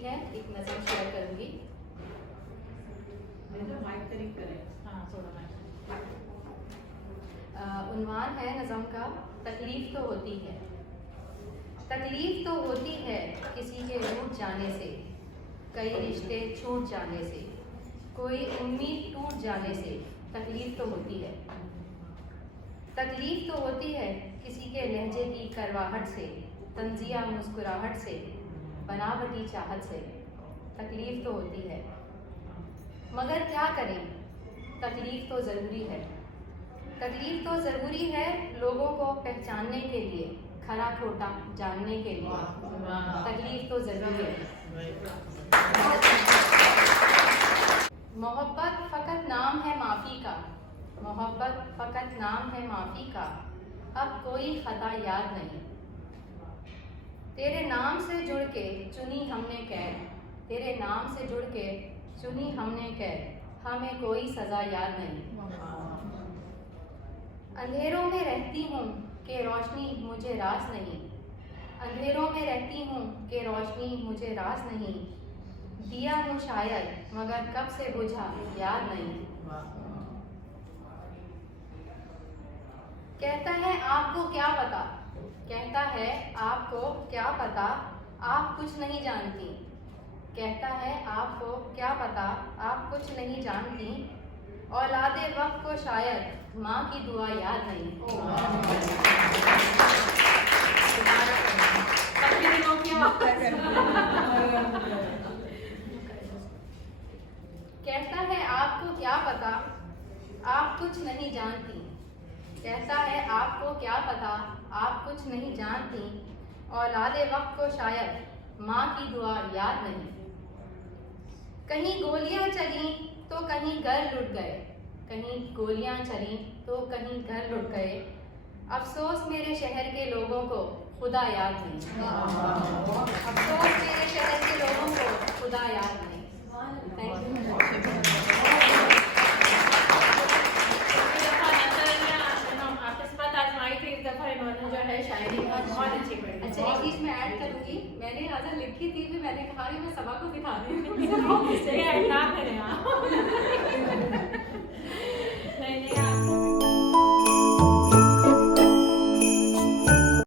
होती हैं एक नज़म शेयर करूँगी। उन्वान है नज़म का तकलीफ़ तो होती है। तकलीफ़ तो होती है किसी के रूठ जाने से, कई रिश्ते छूट जाने से, कोई उम्मीद टूट जाने से तकलीफ़ तो होती है। तकलीफ़ तो होती है किसी के लहजे की करवाहट से, तंजिया मुस्कुराहट से, बनावटी चाहत से तकलीफ़ तो होती है। मगर क्या करें, तकलीफ़ तो ज़रूरी है। तकलीफ़ तो ज़रूरी है लोगों को पहचानने के लिए, खरा खोटा जानने के लिए तकलीफ़ तो ज़रूरी है। मोहब्बत फ़कत नाम है माफ़ी का, मोहब्बत फ़कत नाम है माफ़ी का, अब कोई ख़ता याद नहीं। तेरे नाम से जुड़ के चुनी हमने कैद, तेरे नाम से जुड़ के चुनी हमने कैद, हमें कोई सज़ा याद नहीं। अंधेरों में रहती हूँ कि रोशनी मुझे रास नहीं, अंधेरों में रहती हूँ कि रोशनी मुझे रास नहीं, दिया हूँ शायद मगर कब से बुझा याद नहीं। कहता है आपको क्या पता, कहता है आपको क्या पता, आप कुछ नहीं जानती। कहता है आपको क्या पता, आप कुछ नहीं जानती, औलादे वक्त को शायद माँ की दुआ याद नहीं। कहता है आपको क्या पता, आप कुछ नहीं जानती। कहता है आपको क्या पता, आप कुछ नहीं जानती, औलादे वक्त को शायद माँ की दुआ याद नहीं। कहीं गोलियां चली तो कहीं घर लुट गए, कहीं गोलियां चली तो कहीं घर लुट गए, अफसोस मेरे शहर के लोगों को खुदा याद नहीं। अफसोस मेरे शहर के लोगों को खुदा याद नहीं। Thank you. अच्छा एक चीज मैं ऐड करूंगी, मैंने नज़र लिखी थी फिर मैंने कहा मैं सबा को दिखा दी।